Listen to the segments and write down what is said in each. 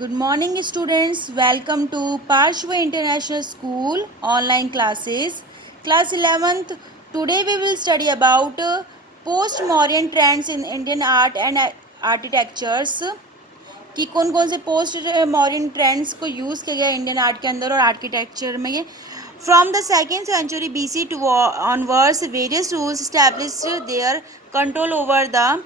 Good morning, students. Welcome to Parshva International School online classes. Class 11th. Today we will study about post-modern trends in Indian art and architectures. कि कौन कौन से post modern trends को use किया गया Indian art के अंदर और आर्किटेक्चर में. From the second century BC to onwards various rules established their control over the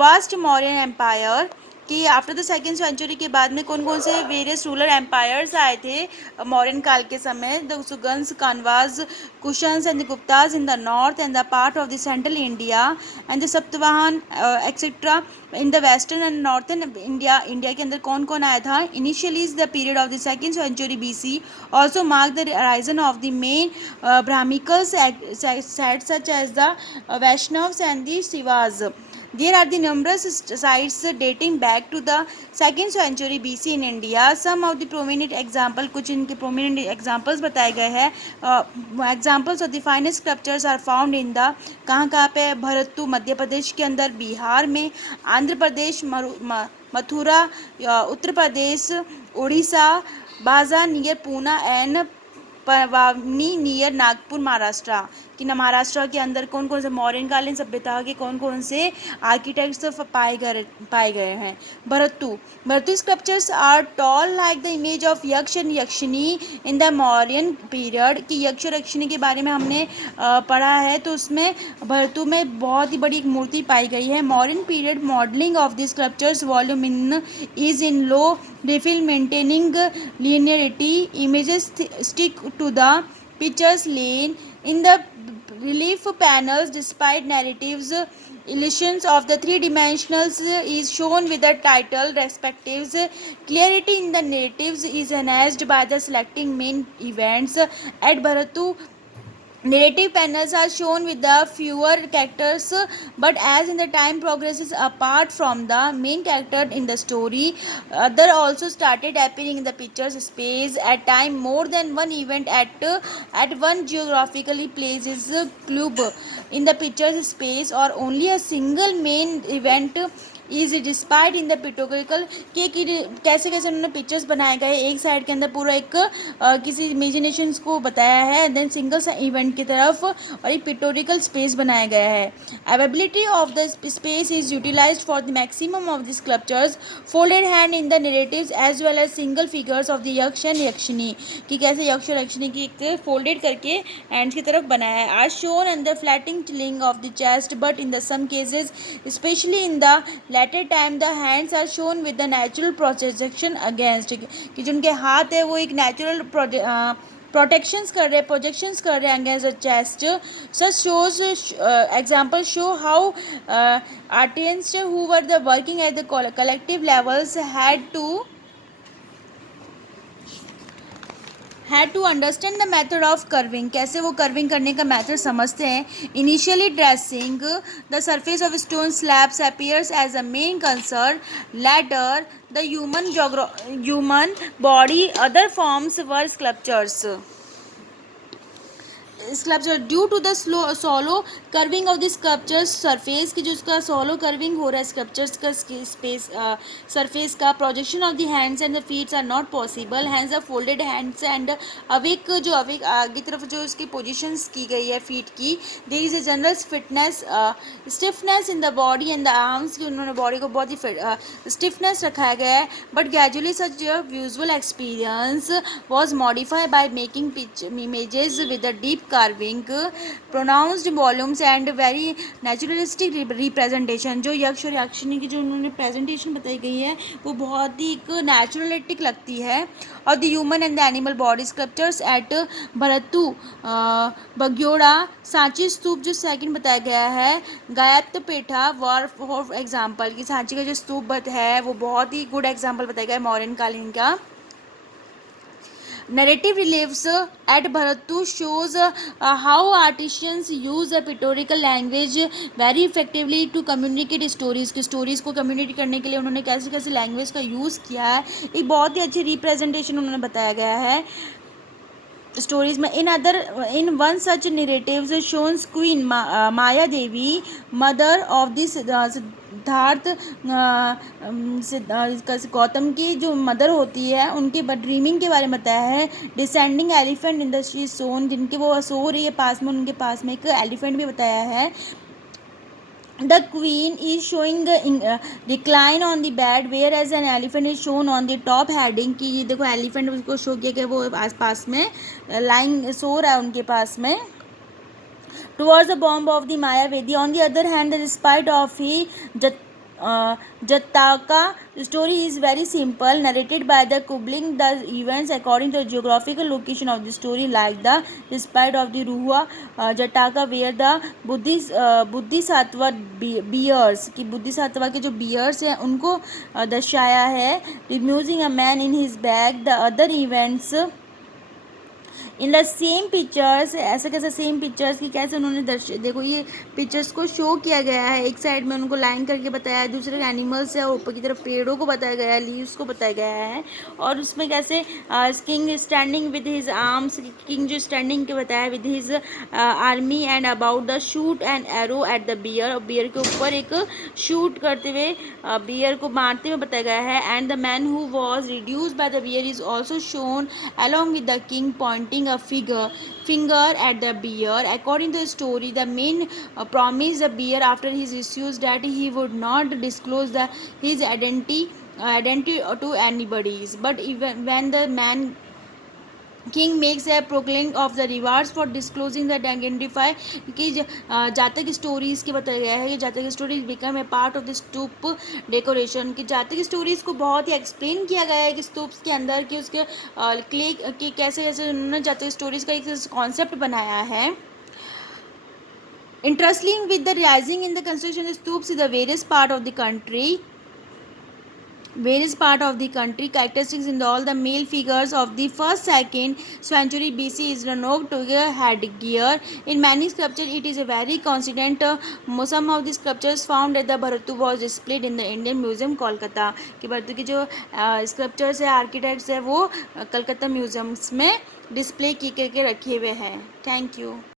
vast modern empire. कि आफ्टर द सेकेंड सेंचुरी के बाद में कौन कौन से वेरियस रूलर एम्पायर्स आए थे मॉडर्न काल के समय. The Sungas, Kanvas, Kushans and the Guptas in the north and the part of the central India and the Satavahana etcetera in the western and northern India के अंदर कौन कौन आया था. Initially is the period of the second century BC also mark the rising of the main Brahmanical sect such as the Vaishnavas and the Shivas. There are the numerous sites dating back to the second century BC in India. Some of the prominent example, कुछ इनके prominent examples बताए गए हैं. Examples of the finest sculptures are found in the कहाँ पे भरतपुर मध्य प्रदेश के अंदर, बिहार में, आंध्र प्रदेश, मथुरा उत्तर Pradesh, Orissa, Bhaja near Poona and Pauni near Nagpur Maharashtra. कि महाराष्ट्र के अंदर कौन कौन से मौर्यन कालीन सभ्यता के कौन कौन से आर्किटेक्ट्स पाए गए हैं. Bharhut sculptures are tall like the image of yaksha and yakshini in the Mauryan period. कि यक्ष और यक्षिनी के बारे में हमने पढ़ा है, तो उसमें भरतू में बहुत ही बड़ी एक मूर्ति पाई गई है. Mauryan period modelling of the sculptures volume in is in low refill maintaining linearity. Images stick to the pictures lane in the relief panels despite narratives. Illusions of the three dimensionals is shown with the title respectives. Clarity in the narratives is enhanced by the selecting main events. At Bharatu, narrative panels are shown with the fewer characters, but as in the time progresses apart from the main character in the story, other also started appearing in the pictures space at time. More than one event at one geographically places club in the pictures space, or only a single main event is despite in the pictorial. कि कैसे कैसे उन्होंने pictures बनाए गए, एक side के अंदर पूरा एक किसी इमेजिनेशन को बताया है, देन सिंगल सा इवेंट की तरफ और एक पिक्टोरिकल स्पेस बनाया गया है. Availability of the space is utilised for the maximum of the sculptures. Folded hand in the narratives as well as single figures of the yaksha and yakshini. कि कैसे यक्ष और यक्षिनी की एक फोल्डेड करके हैंड्स की तरफ बनाया है. As shown and the flattening chilling of the chest, but in the some cases specially in the latter time the hands are shown with the natural projection against. कि जो उनके हाथ है वो एक नेचुरल प्रोटेक्शंस कर रहे हैं, प्रोजेक्शंस कर रहे हैं against the chest. Such shows example show how artists who were the working at the collective levels had to understand the method of curving. कैसे वो कर्विंग करने का मेथड समझते हैं. Initially dressing the surface of stone slabs appears as a main concern. Later the human body other forms were sculptures. Sculpture due to the solo curving of the sculptures surface. की जो उसका solo curving हो रहा है sculptures का space surface का. Projection of the hands and the feets are not possible, hands the folded hands and awake आगे तरफ जो उसकी पोजिशंस की गई है फीट की. There is a general fitness stiffness in the body and the arms. की उन्होंने बॉडी को बहुत ही स्टिफनेस रखाया गया है. But gradually such visual experience was modified by making images with the deep carving, pronounced volumes and very naturalistic representation. जो यक्ष और यक्षिनी की जो उन्होंने प्रेजेंटेशन बताई गई है वो बहुत ही एक नेचुरलिस्टिक लगती है. और the human and the animal body sculptures at Bharhut, बग्योड़ा, सांची स्तूप जो सेकंड बताया गया है, गायत्य पेठा फॉर एग्जाम्पल. की सांची का जो स्तूप है वो बहुत ही गुड एग्जाम्पल बताया गया है मौर्यन कालीन का. Narrative reliefs at Bharatu shows how artisans use a pictorial language very effectively to communicate stories. की स्टोरीज़ को कम्युनिकेट करने के लिए उन्होंने कैसे कैसे लैंग्वेज का यूज़ किया है. एक बहुत ही अच्छी रिप्रेजेंटेशन उन्होंने बताया गया है. stories में in one such narratives shows Queen Maya Devi, mother of the Siddharth Gautam की जो मदर होती है उनके ड्रीमिंग के बारे में बताया है. Descending elephant in the she son, जिनके वो सो रही है पास में, उनके पास में एक एलिफेंट भी बताया है. The queen is showing a recline on the bed whereas an elephant is shown on the top heading. कि ये देखो एलिफेंट उसको शो किया गया वो आस पास में लाइंग सो रहा है उनके पास में. Towards the bomb of the Mayavedi. On the other hand, despite of he Jataka story is very simple, narrated by the coupling the events according to the geographical location of the story, like the despite of the Ruhua Jataka, where the Bodhisattva bears कि Bodhisattva के जो bears हैं उनको दर्शाया है. Removing a man in his bag. The other events in the same pictures, ऐसा कैसा same pictures कि कैसे उन्होंने देखो ये पिक्चर्स को शो किया गया है. एक साइड में उनको लाइन करके बताया है, दूसरे एनिमल्स है, ऊपर की तरफ पेड़ों को बताया गया है, लीव्स को बताया गया है. और उसमें कैसे king standing with his arms, king जो स्टैंडिंग के बताया with his army and about the shoot and arrow at the bear. Bear के ऊपर एक शूट करते हुए बियर को मारते हुए बताया गया है. And the man who was reduced by the bear is also shown along with the king pointing a finger at the bear. According to the story, the man promised the bear after his issues that he would not disclose his identity to anybody. But even when the man king makes a proclaim of the rewards for disclosing that identify कि जातक stories के बताया गया है कि जातक stories become a part of the stupa decoration. कि जातक स्टोरीज को बहुत ही एक्सप्लेन किया गया है कि स्तूप्स के अंदर कि उसके क्ले कि कैसे कैसे उन्होंने जातक स्टोरीज का एक कॉन्सेप्ट बनाया है. Interesting with the rising in the construction of stoops in the various part of the country. Characteristics in all the male figures of the 1st-2nd century BC is removed to a headgear. In many sculptures, it is a very consistent. Some of the sculptures found at the Bharatu was displayed in the Indian Museum, Kolkata. कि भरतू के जो sculptures है, architects है, वो Calcutta museums में display करके रखे हुए हैं. Thank you.